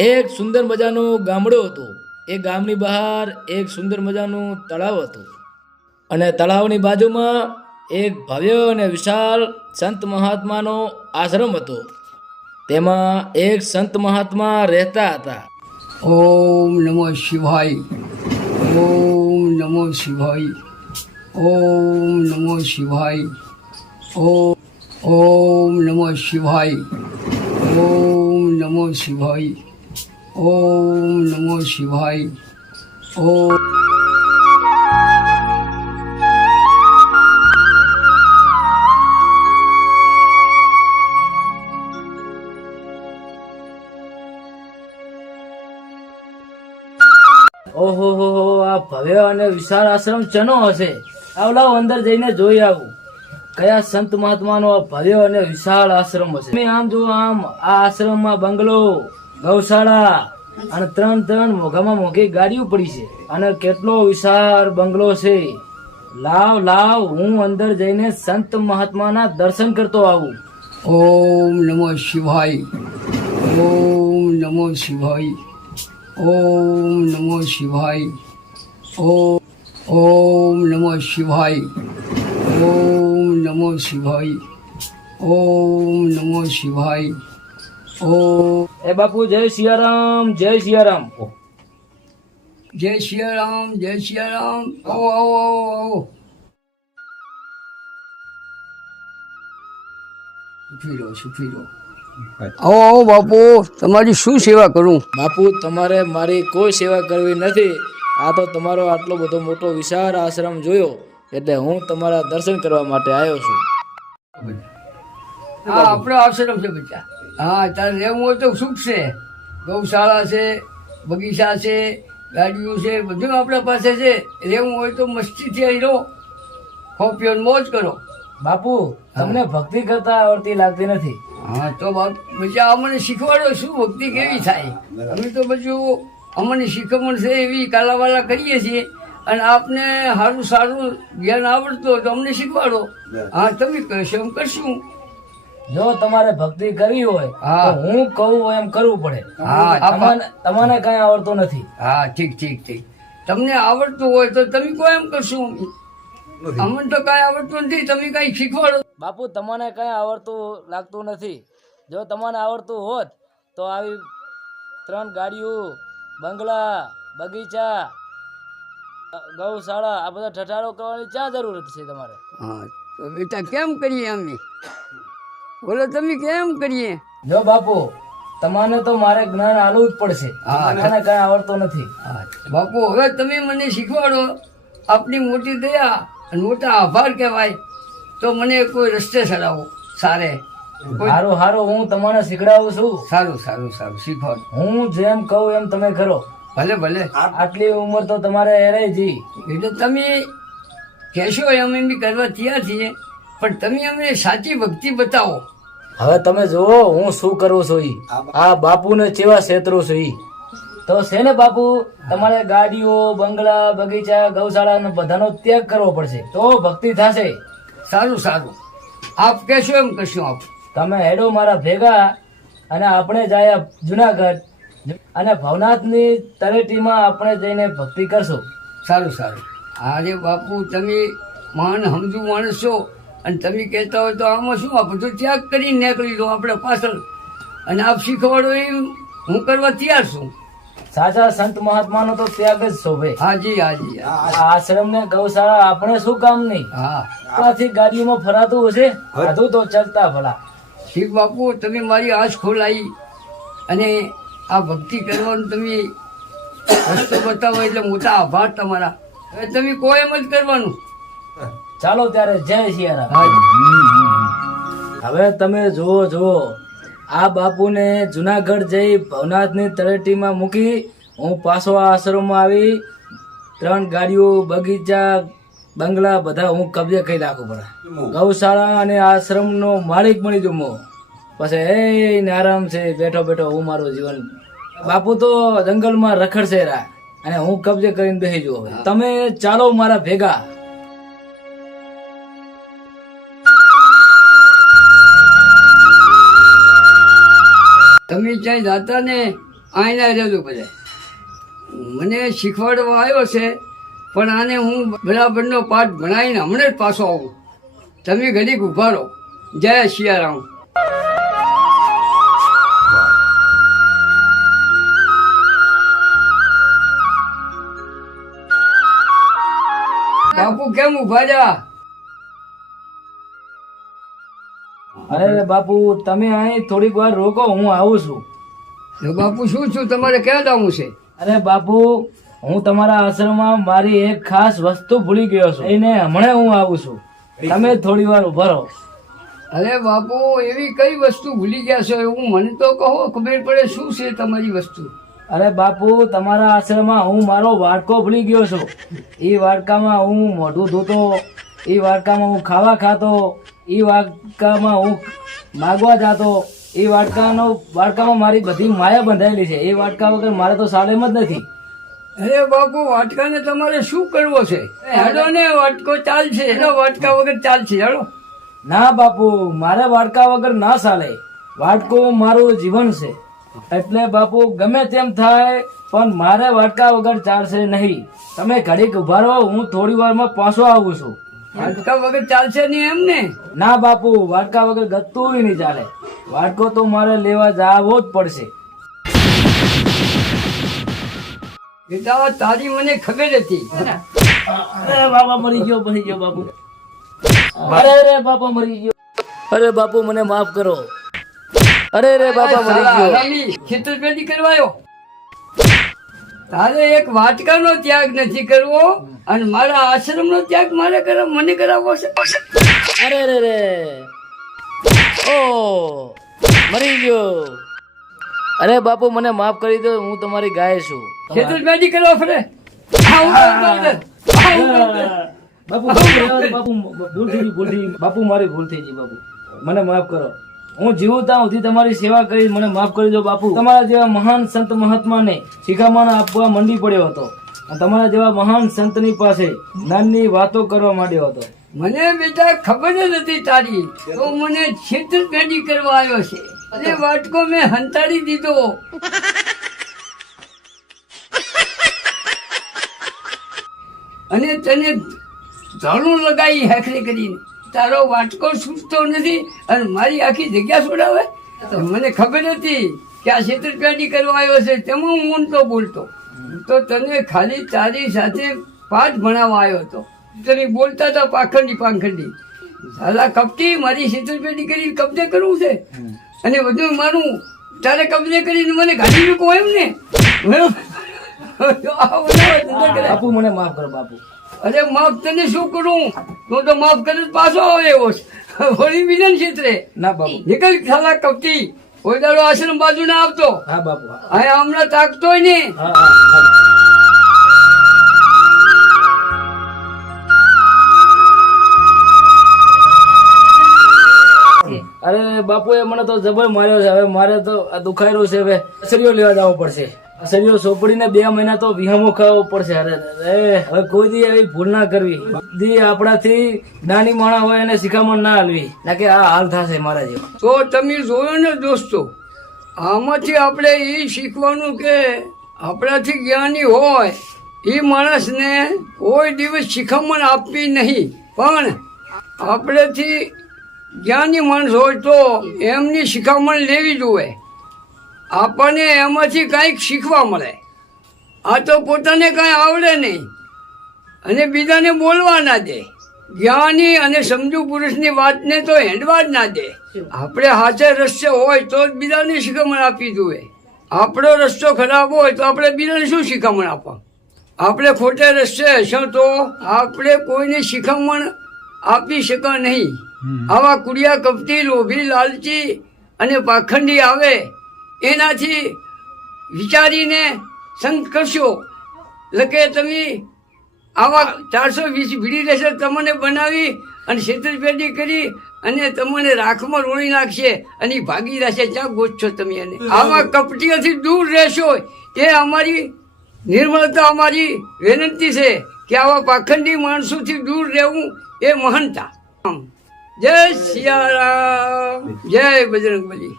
એક સુંદર મજાનું ગામડો હતો. એ ગામની બહાર એક સુંદર મજાનું તળાવ હતું. અને તળાવની બાજુમાં એક ભવ્ય અને વિશાળ સંત મહાત્માનો આશ્રમ હતો. તેમાં એક સંત મહાત્મા રહેતા હતા. ઓમ નમો શિવાય. ઓમ નમો શિવાય. ઓમ નમો શિવાય. ઓમ ઓમ નમો શિવાય. ઓમ નમો શિવાય. ઓમ નમો શિવાય. ઓમ. ઓહો આ ભવ્ય અને વિશાળ આશ્રમ ચનો હશે? આવડાવ અંદર જઈને જોઈ આવું. કયા સંત મહાત્માનો આ ભવ્ય અને વિશાળ આશ્રમ હશે? આમ જો આમ આ આશ્રમમાં બંગલો. ગૌશાળા અને ત્રણ ત્રણ મોઘામાં મોઘી ગાડીઓ પડી છે. અને કેટલો વિશાળ બંગલો છે. લાવ લાવ, હું અંદર જઈને સંત મહાત્માના દર્શન કરતો આવું. ઓમ નમો શિવાય. ઓમ નમો શિવાય. ઓમ નમો શિવાય. ઓમ ઓમ નમો શિવાય. ઓમ નમો શિવાય. ઓમ નમો શિવાય. એ બાપુ જય સિયારામ જય સિયારામ. જય સિયારામ જય સિયારામ. આવો આવો આવો આવો. આવો આવો બાપુ. તમારી શું સેવા કરું? બાપુ તમારે મારી કોઈ સેવા કરવી નથી. આ તો તમારો આટલો બધો મોટો વિશાળ આશ્રમ જોયો એટલે હું તમારા દર્શન કરવા માટે આવ્યો છું. હા આપણો આશ્રમ છે બચ્ચા. હા તારે રહેવું હોય તો સુખ છે. ગૌશાળા છે બગીચા છે ગાડીઓ છે બધું આપણા પાસે છે. રહેવું હોય તો મસ્તીથી અહીં રહો. ખોપીઓ મોજ કરો. બાપુ તમને ભક્તિ કરતા આવડતી લાગતી નથી. હા તો બાપ બચ્ચા અમને શીખવાડો શું ભક્તિ કેવી થાય? અમે તો બધું અમને શીખવણ છે એવી કાલાવાલા કરીએ છીએ. અને આપને સારું સારું જ્ઞાન આવડતું હોય તો અમને શીખવાડો. હા તમે કહેશો એમ કરશું. જો તમારે ભક્તિ કરવી હોય તો હું. કહું એમ કરવું પડે. હા, તમને તમને કઈ આવડતું નથી. હા ઠીક ઠીક ઠીક. તમને આવડતું હોય તો તમે કોઈ એમ કરશું? અમને તો કઈ આવડતું નથી તમે કઈ શીખવાડો. બાપુ તમને કઈ આવડતું લાગતું નથી. જો તમને આવડતું હોત તો આવી ત્રણ ગાડીઓ બંગલા બગીચા ગૌશાળા આ બધા ઠઠારો કરવાની ક્યાં જરૂરત છે તમારે? હા તો બેટા કેમ કરીએ અમે? બોલો તમે કેમ કરીએ? જો બાપુ તમને તો મારે જ્ઞાન આલવું જ પડશે. હા. મને કઈ આવડતો નથી. બાપુ હવે તમે મને શીખવાડો. આપની મોટી દયા અને મોટા આભાર કહેવાય. તો મને કોઈ રસ્તે ચડાવો સારે. સારું હારું હારું હું તમને શીખડાવું છું. સારું સારું સારું શીખવાડો. હું જેમ કહું એમ તમે કરો. ભલે ભલે. આટલી ઉંમર તો તમારે એરાઈ જી. એટલે તમે કહેશો એમ એમ બી કરવા તૈયાર છીએ. પણ તમે અમને સાચી ભક્તિ બતાવો. હવે તમે જુઓ હું શું કરું છું ઈ? આ બાપુને ચેવા છેતરું છું ઈ? તો છે ને બાપુ તમારે ગાડીઓ બંગલા બગીચા ગૌશાળા બધાનો ત્યાગ કરવો પડશે. તો ભક્તિ થશે. સારું સારું. આપ કહેશો એમ કશું આપ. તમે હેડો મારા ભેગા અને આપણે જાય જુનાગઢ. અને ભવનાથની તળેટીમાં આપણે જઈને ભક્તિ કરશું. સારું સારું. આજે બાપુ તમે મહાન સમજુ માણસ. છો અને તમે કહેતા હોય તો આમાં શું આ બધું ત્યાગ કરીને નીકળી દો આપણે પાછળ. અને આપ શીખવાડો એ હું કરવા તૈયાર છું. સાચા સંત મહાત્માનો તો ત્યાગ જ શોભે. હાજી હાજી આશ્રમ ને ગૌશાળા આપણે શું કામ નહીં? હા. આથી ગાડીમાં ફરાતું હશે હતું તો ચાલતા ભલા. શીખ બાપુ તમે મારી આંખ ખોલાઈ અને આ ભક્તિ કરવાનું તમે રસ્તો બતાવો એટલે મોટા આભાર તમારા. હવે તમે કોઈ એમ જ કરવાનું. ચાલો ત્યારે જય સિયારામ હવે તમે જુઓ જુઓ. આ બાપુને જુનાગઢ જઈ ભવનાથની તળેટીમાં મૂકી હું પાછો આ આશ્રમમાં આવી. ત્રણ ગાડીઓ બગીચા બંગલા બધા હું કબજે કરી રાખું પડે. ગૌશાળા અને આશ્રમનો માલિક બની જઉં હું પછી એ આરામ છે બેઠો બેઠો હું મારું જીવન. બાપુ તો જંગલમાં રખડશે રા. અને હું કબજે કરીને બેસી જુઓ તમે ચાલો મારા ભેગા. તમે ત્યાં જાતા ને આઈને રહેલું બધે. મને શીખવાડવા આવ્યો છે, પણ આને હું બરાબરનો પાઠ ભણાવીને હમણાં જ પાછો આવું. તમે ઘડીક ઊભા રહો. જય શિયારામ. બાપુ કેમ ઊભા રહ્યા? અરે બાપુ તમે અહીં થોડીક વાર રોકો હું આવું છું. બાપુ શું છું? તમારે ક્યાં જવું છે? અરે બાપુ હું તમારા આશ્રમમાં મારી એક ખાસ વસ્તુ ભૂલી ગયો છું. એને હમણાં હું આવું છું. તમે થોડી વાર ઊભા રહો. અરે બાપુ એવી કઈ વસ્તુ ભૂલી ગયા છો? એવું મને તો કહો ખબર પડે શું છે તમારી વસ્તુ. અરે બાપુ તમારા આશ્રમમાં હું મારો વાડકો ભૂલી ગયો છું. એ વાડકામાં હું મોઢું ધોતો એ વાડકામાં હું ખાવા ખાતો એ વાડકામાં હું માગવા જાતો એ વાડકાનો વાડકામાં મારી બધી માયા બંધાયેલી છે. એ વાડકા વગર મારે તો સાલેમ જ નથી. અરે બાપુ વાટકાને તમારે શું કરવો છે? હેડો ને વાટકો ચાલશે. એનો વાટકા વગર ચાલશે. હેડો ના બાપુ મારે વાડકા વગર ના ચાલે. વાડકો મારું જીવન છે. એટલે બાપુ ગમે તેમ થાય પણ મારે વાડકા વગર ચાલશે નહીં. તમે ઘડીક ઊભા રહો હું થોડી વારમાં પાછો આવું છું. વાટકા વગર ચાલશે નહીં એમ ને? ના બાપુ વાડકા વગર ગતું નહીં ચાલે. વાડકો તો મારે લેવા જાવો જ પડશે. બેટા તારી મને ખબર હતી. અરે બાપા મરી ગયો મરી ગયો બાપુ. અરે રે બાપા મરી ગયો. અરે બાપુ મને માફ કરો. અરે રે બાપા મરી ગયો. ખેતર પેટી કરવાયો. તારે એક વાટકાનો ત્યાગ નથી કરવો અને મારા આશ્રમનો ત્યાગ મારે કર મને કરાવવો છે અરે રે રે ઓ મરી ગયો અરે બાપુ મને માફ કરી દો હું તમારી ગાય છું કરો ફરે આવું કર, કર. બાપુ બાપુ ભૂલ થઈ ગઈ ભૂલ થઈ ગઈ બાપુ મારી ભૂલ થઈ ગઈ બાપુ મને માફ કરો હું જીવું ત્યાં સુધી તમારી સેવા કરી, મને માફ કરી દો બાપુ. તમારા જેવા મહાન સંત મહાત્માને શિખામણ આપવા મંડી પડ્યો હતો. તમારા જેવા મહાન સંતની પાસે જ્ઞાનની વાતો કરવા માંડ્યો હતો. મને બેટા ખબર જ નથી તારી. તો મને છેતરપિંડી કરવા આવ્યો છે. અને વાટકો મેં હંતાડી દીધો. અને તને ઝાડું લગાવી હેખરી કરીને. તારો વાટકો છૂટતો નથી અને મારી આખી જગ્યા છોડાવે તો મને ખબર હતી કે આ છેતરપિંડી કરવા આવ્યો છે તેમાં હું ઊંટો બોલતો. તો તને ખાલી તારી સાથે પાઠ ભણાવવા આવ્યો હતો. તને બોલતા હતા પાખંડી પાખંડી. ઝાલા કપટી મારી છેતરપિંડી કરી કબજે કરવું છે? અને બધું મારું તારે કબજે કરીને મને ગાડી મૂકો એમ ને? બાપુ મને માફ કરો બાપુ. અરે માફ તને શું કરું? તું તો માફ કરી પાછો આવે એવો. વળી બીજા ક્ષેત્રે. ના બાપુ નીકળ સાલા કપટી. કોઈ દાડો આશ્રમ બાજુ ના આવતો. હા બાપુ હા. હમણાં તાકતો ને હા હા અરે બાપુએ મને તો જબર માર્યો છે. હવે મારે તો દુખાયેલું છે. હવે અસરીઓ લેવા જવું પડશે. અસરીઓ સોપડીને બે મહિના તો વિહમો ખાવો પડશે, અરે અરે હવે કોઈ દી એવી ભૂલ ના કરવી. દી આપણાથી નાની માણા હોય એને શિખામણ ના હાલવી. ના કે આ હાલ થશે મારા જેવો. તો તમે જોયો ને દોસ્તો, આમાંથી આપણે એ શીખવાનું કે આપણાથી જ્ઞાની હોય એ માણસને કોઈ દિવસ શિખામણ આપવી નહીં. પણ આપણેથી જ્ઞાની માણસ હોય તો એમની શિખામણ લેવી જોઈએ. આપણને એમાંથી કંઈક શીખવા મળે. આ તો પોતાને કાંઈ આવડે નહીં. અને બીજાને બોલવા ના દે. જ્ઞાની અને સમજુ પુરુષની વાતને તો હેંડવા જ ના દે. આપણે હાથે રસ્તે હોય તો જ બીજાને શિખામણ આપી જોઈએ. આપણો રસ્તો ખરાબ હોય તો આપણે બીજાને શું શિખામણ આપવા? આપણે ખોટે રસ્તે હશો તો આપણે કોઈને શિખામણ આપી શકો નહીં. આવા કુડિયા કપટી લોભી લાલચી અને પાખંડી આવે એનાથી વિચારીને સંત કરશો. એટલે કે તમે આવા ચારસો વીસ ભીડી રહેશે, તમને બનાવી અને છેતરપેટી કરી અને તમને રાખમાં રોળી નાખશે અને ભાગી રહેશે ક્યાં ગોચશો તમે એને? આવા કપટીઓથી દૂર રહેશો. એ અમારી નિર્મળતા, અમારી વિનંતી છે કે આવા પાખંડી માણસોથી દૂર રહેવું એ મહાનતા. જય સિયારામ જય બજરંગબલી.